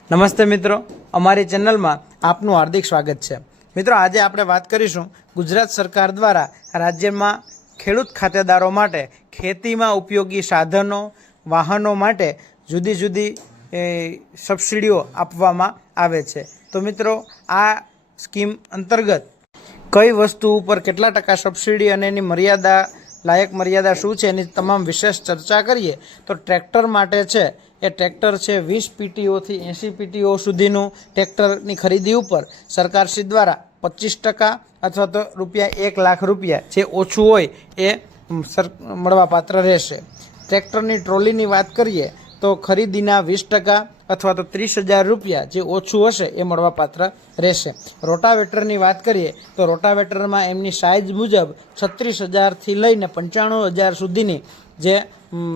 નમસ્તે મિત્રો, અમારી ચેનલમાં આપનું હાર્દિક સ્વાગત છે। મિત્રો, આજે આપણે વાત કરીશું ગુજરાત સરકાર દ્વારા રાજ્યમાં ખેડૂત ખાતેદારો માટે ખેતીમાં ઉપયોગી સાધનો, વાહનો માટે જુદી જુદી સબસિડીઓ આપવામાં આવે છે। તો મિત્રો, આ સ્કીમ અંતર્ગત કઈ વસ્તુ ઉપર કેટલા ટકા સબસિડી અને એની મર્યાદા, લાયક મર્યાદા શું છે, એની તમામ વિશેષ ચર્ચા કરીએ તો ટ્રેક્ટર માટે છે એ ટ્રેક્ટર છે 20 પીટીઓથી 80 પીટીઓ સુધીનું ટ્રેક્ટરની ખરીદી ઉપર સરકારશ્રી દ્વારા 25% અથવા તો ₹1,00,000 જે ઓછું હોય એ મળવાપાત્ર રહેશે। ટ્રેક્ટરની ટ્રોલીની વાત કરીએ તો ખરીદીના 20% અથવા તો ₹30,000 જે ઓછું હશે એ મળવાપાત્ર રહેશે। રોટાવેટરની વાત કરીએ તો રોટાવેટરમાં એમની સાઇઝ મુજબ 36,000થી લઈને 95,000 સુધીની જે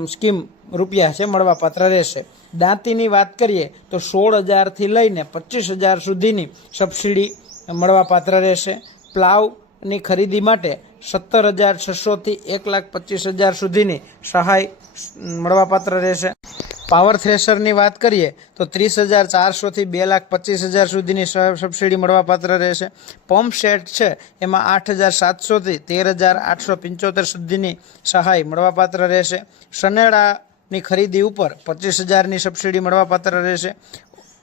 સ્કીમ રૂપિયા છે મળવાપાત્ર રહેશે। દાંતીની વાત કરીએ તો 16,000થી લઈને 25,000 સુધીની સબસિડી મળવાપાત્ર રહેશે। પ્લાવની ખરીદી માટે 17,600થી 1,25,000 સુધીની સહાય મળવાપાત્ર રહેશે। પાવર થ્રેશરની વાત કરીએ તો 30,400થી 2,25,000 સુધીની સબસિડી મળવાપાત્ર રહેશે। પંપ સેટ છે એમાં 8,700થી 13,875 સુધીની સહાય મળવાપાત્ર રહેશે। શનેડાની ખરીદી ઉપર 25,000ની સબસિડી મળવાપાત્ર રહેશે।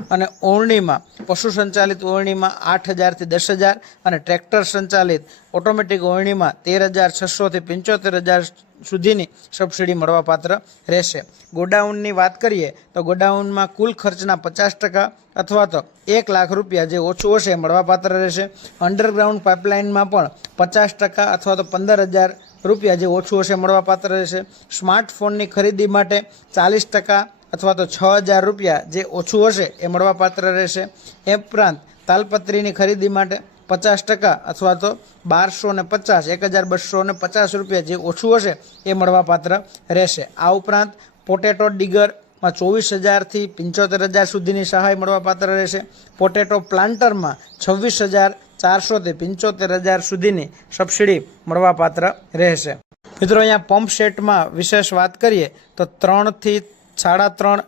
અને ઓળણીમાં પશુ સંચાલિત ઓળણીમાં 8,000થી 10,000 અને ટ્રેક્ટર સંચાલિત ઓટોમેટિક ઓળણીમાં 13,600થી 75,000 સુધીની સબસિડી મળવાપાત્ર રહેશે। ગોડાઉનની વાત કરીએ તો ગોડાઉનમાં કુલ ખર્ચના 50% અથવા તો ₹1,00,000 જે ઓછું હશે એ મળવાપાત્ર રહેશે। અંડરગ્રાઉન્ડ પાઇપલાઇનમાં પણ 50% અથવા તો ₹15,000 જે ઓછું હશે મળવાપાત્ર રહેશે। સ્માર્ટફોનની ખરીદી માટે 40% અથવા તો ₹6,000 જે ઓછું હશે એ મળવાપાત્ર રહેશે। એ ઉપરાંત તાલપત્રીની ખરીદી માટે 50% અથવા તો ₹1,250 જે ઓછું હશે એ મળવાપાત્ર રહેશે। આ ઉપરાંત પોટેટો ડિગરમાં 24,000થી 75,000 સુધીની સહાય મળવાપાત્ર રહેશે। પોટેટો પ્લાન્ટરમાં 26,400થી 75,000 સુધીની સબસિડી મળવાપાત્ર રહેશે। મિત્રો, અહીંયા પંપ સેટમાં વિશેષ વાત કરીએ તો 3થી 3.5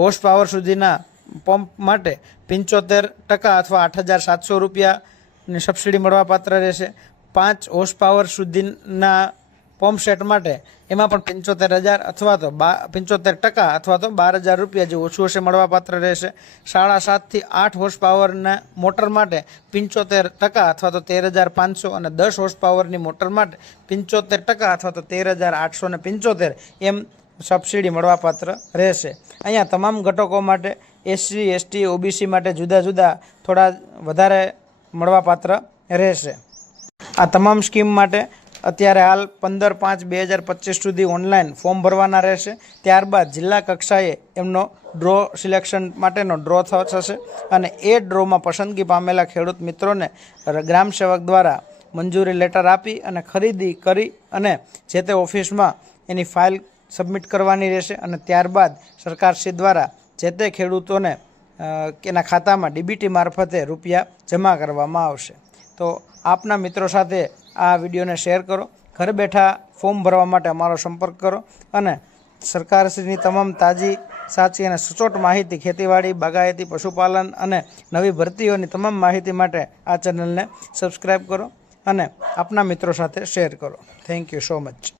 હોર્સ પાવર સુધીના પંપ માટે 75% અથવા ₹8,700ની સબસિડી મળવાપાત્ર રહેશે। 5 હોર્સ પાવર સુધીના પંપ સેટ માટે એમાં પણ 75,000 અથવા તો 75% અથવા તો ₹12,000 જે ઓછું હશે મળવાપાત્ર રહેશે। 7.5થી 8 હોર્સ પાવરના મોટર માટે 75% અથવા તો 13,500 અને 10 હોર્સ પાવરની મોટર માટે 75% અથવા તો 13,875 એમ સબસિડી મળવાપાત્ર રહેશે। અહીંયા તમામ ઘટકો માટે SC, ST, OBC માટે જુદા જુદા થોડા વધારે મળવાપાત્ર રહેશે। આ તમામ સ્કીમ માટે અત્યારે હાલ 15/5/2025 સુધી ઓનલાઈન ફોર્મ ભરવાના રહેશે। ત્યારબાદ જિલ્લા કક્ષાએ એમનો ડ્રો સિલેક્શન માટેનો ડ્રો થશે અને એ ડ્રોમાં પસંદગી પામેલા ખેડૂત મિત્રોને ગ્રામ સેવક દ્વારા મંજૂરી લેટર આપી અને ખરીદી કરી અને જે તે ઓફિસમાં એની ફાઇલ સબમિટ કરવાની રહેશે અને ત્યારબાદ સરકારશ્રી દ્વારા જે તે ખેડૂતોને એના ખાતામાં DBT મારફતે રૂપિયા જમા કરવામાં આવશે। તો આપના મિત્રો સાથે આ વિડીયોને શેર કરો, ઘર બેઠા ફોર્મ ભરવા માટે અમારો સંપર્ક કરો અને સરકારશ્રીની તમામ તાજી, સાચી અને સચોટ માહિતી ખેતીવાડી, બાગાયતી, પશુપાલન અને નવી ભરતીઓની તમામ માહિતી માટે આ ચેનલને સબસ્ક્રાઈબ કરો અને આપના મિત્રો સાથે શેર કરો। Thank you so much.